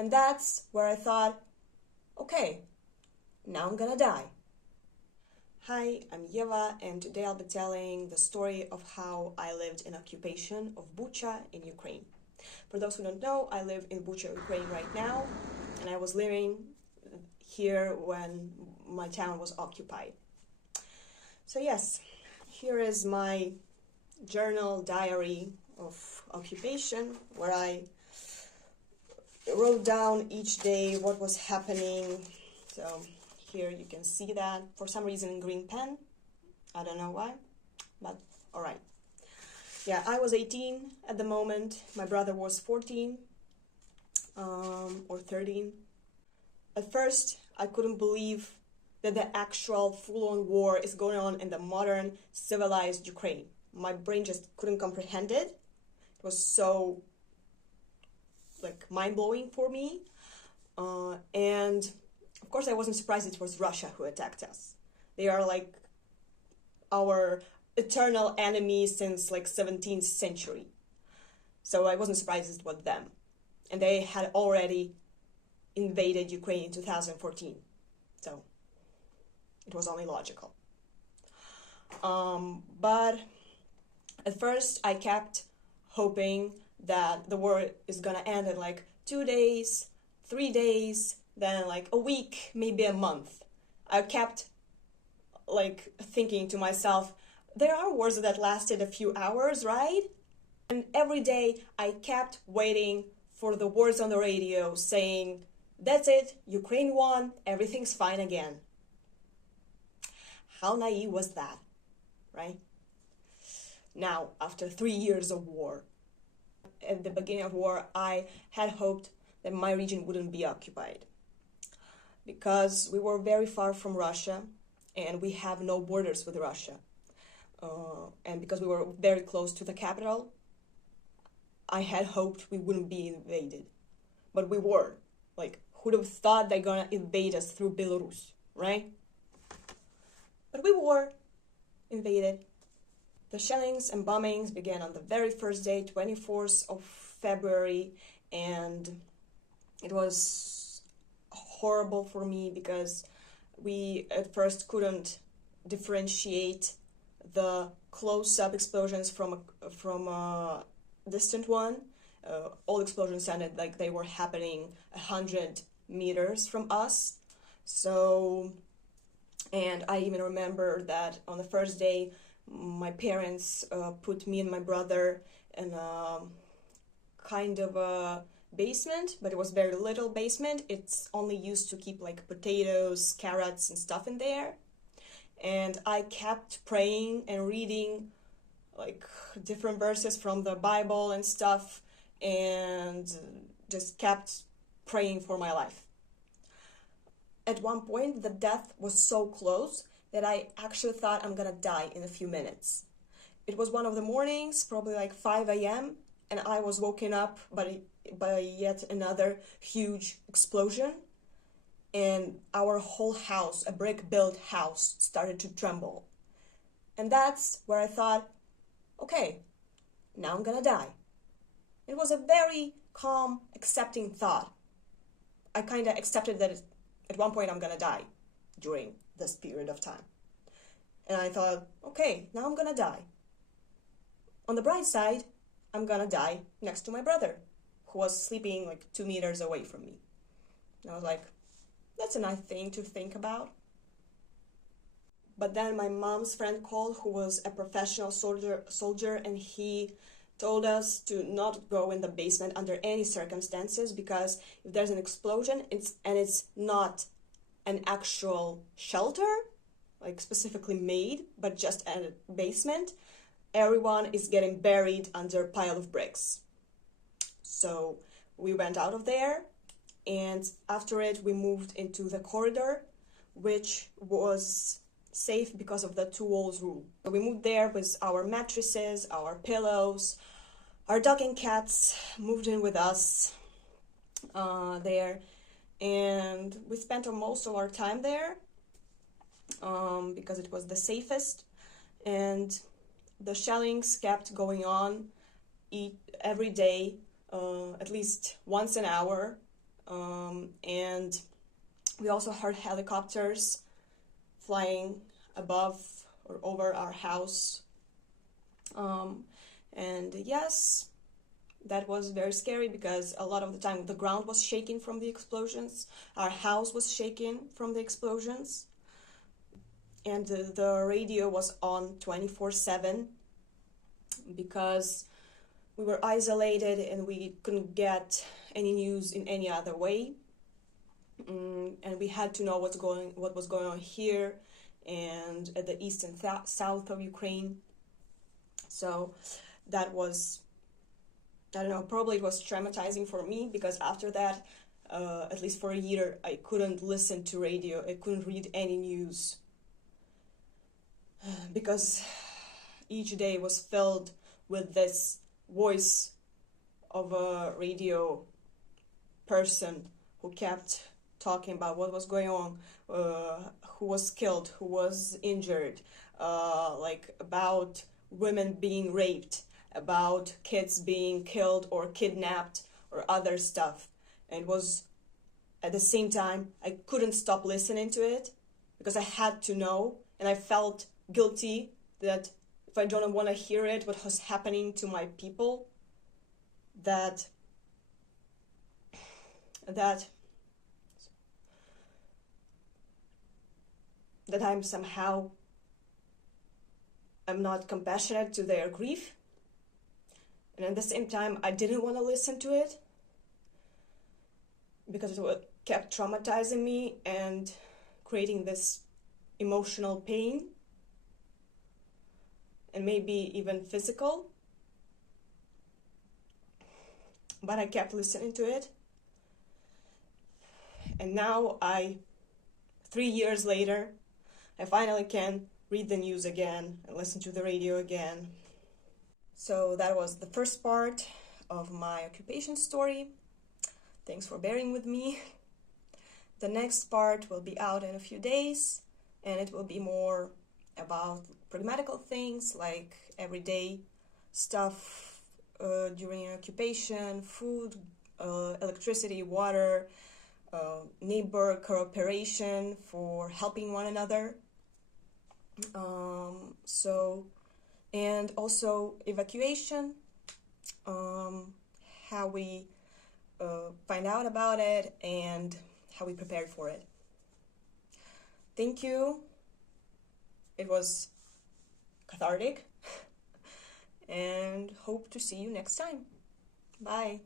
And that's where I thought, okay, now I'm gonna die. Hi, I'm Yeva, and today I'll be telling the story of how I lived in occupation of Bucha in Ukraine. For those who don't know, I live in Bucha, Ukraine right now, and I was living here when my town was occupied. So yes, here is my journal diary of occupation, where I wrote down each day what was happening. So here you can see that, for some reason, in green pen. I don't know why, but all right. Yeah, I was 18 at the moment. My brother was 14 or 13. At first, I couldn't believe that the actual full-on war is going on in the modern, civilized Ukraine. My brain just couldn't comprehend it. It was so, mind-blowing for me. And of course, I wasn't surprised it was Russia who attacked us. They are our eternal enemy since 17th century. So I wasn't surprised it was them. And they had already invaded Ukraine in 2014. So it was only logical. But at first I kept hoping that the war is gonna end in 2 days, 3 days, then a week, maybe a month. I kept thinking to myself, there are wars that lasted a few hours, right? And every day I kept waiting for the words on the radio saying, that's it, Ukraine won, everything's fine again. How naive was that, right? Now, after 3 years of war, at the beginning of war, I had hoped that my region wouldn't be occupied, because we were very far from Russia and we have no borders with Russia. And because we were very close to the capital, I had hoped we wouldn't be invaded. But we were. Who'd have thought they're gonna invade us through Belarus, right? But we were invaded. The shellings and bombings began on the very first day, 24th of February, and it was horrible for me because we at first couldn't differentiate the close-up explosions from a distant one. All explosions sounded like they were happening 100 meters from us. So, and I even remember that on the first day, my parents put me and my brother in a kind of a basement, but it was very little basement. It's only used to keep potatoes, carrots and stuff in there. And I kept praying and reading different verses from the Bible and stuff, and just kept praying for my life. At one point, the death was so close that I actually thought I'm gonna die in a few minutes. It was one of the mornings, probably 5 a.m., and I was woken up by yet another huge explosion, and our whole house, a brick-built house, started to tremble. And that's where I thought, okay, now I'm gonna die. It was a very calm, accepting thought. I kind of accepted that at one point I'm gonna die during this period of time. And I thought, okay, now I'm gonna die. On the bright side, I'm gonna die next to my brother, who was sleeping 2 meters away from me. And I was like, that's a nice thing to think about. But then my mom's friend called, who was a professional soldier, and he told us to not go in the basement under any circumstances, because if there's an explosion and it's not an actual shelter, specifically made, but just a basement, everyone is getting buried under a pile of bricks. So we went out of there, and after it we moved into the corridor, which was safe because of the 2 walls rule. So we moved there with our mattresses, our pillows, our dog and cats moved in with us there, and we spent most of our time there because it was the safest. And the shellings kept going on every day, at least once an hour, And we also heard helicopters flying above or over our house. And yes, that was very scary because a lot of the time the ground was shaking from the explosions. Our house was shaking from the explosions. And the radio was on 24/7 because we were isolated and we couldn't get any news in any other way. And we had to know what was going on here and at the east and south of Ukraine. So that was, I don't know, probably it was traumatizing for me because after that, at least for a year, I couldn't listen to radio. I couldn't read any news because each day was filled with this voice of a radio person who kept talking about what was going on, who was killed, who was injured, like about women being raped, about kids being killed or kidnapped or other stuff. And it was, at the same time, I couldn't stop listening to it because I had to know, and I felt guilty that if I don't want to hear it, what was happening to my people, that I'm somehow, I'm not compassionate to their grief. And at the same time, I didn't want to listen to it because it kept traumatizing me and creating this emotional pain and maybe even physical. But I kept listening to it. And now 3 years later, I finally can read the news again and listen to the radio again. So that was the first part of my occupation story. Thanks for bearing with me. The next part will be out in a few days, and it will be more about pragmatical things like everyday stuff during an occupation, food, electricity, water, neighbor cooperation for helping one another. And also evacuation, how we find out about it and how we prepared for it. Thank you. It was cathartic and hope to see you next time. Bye.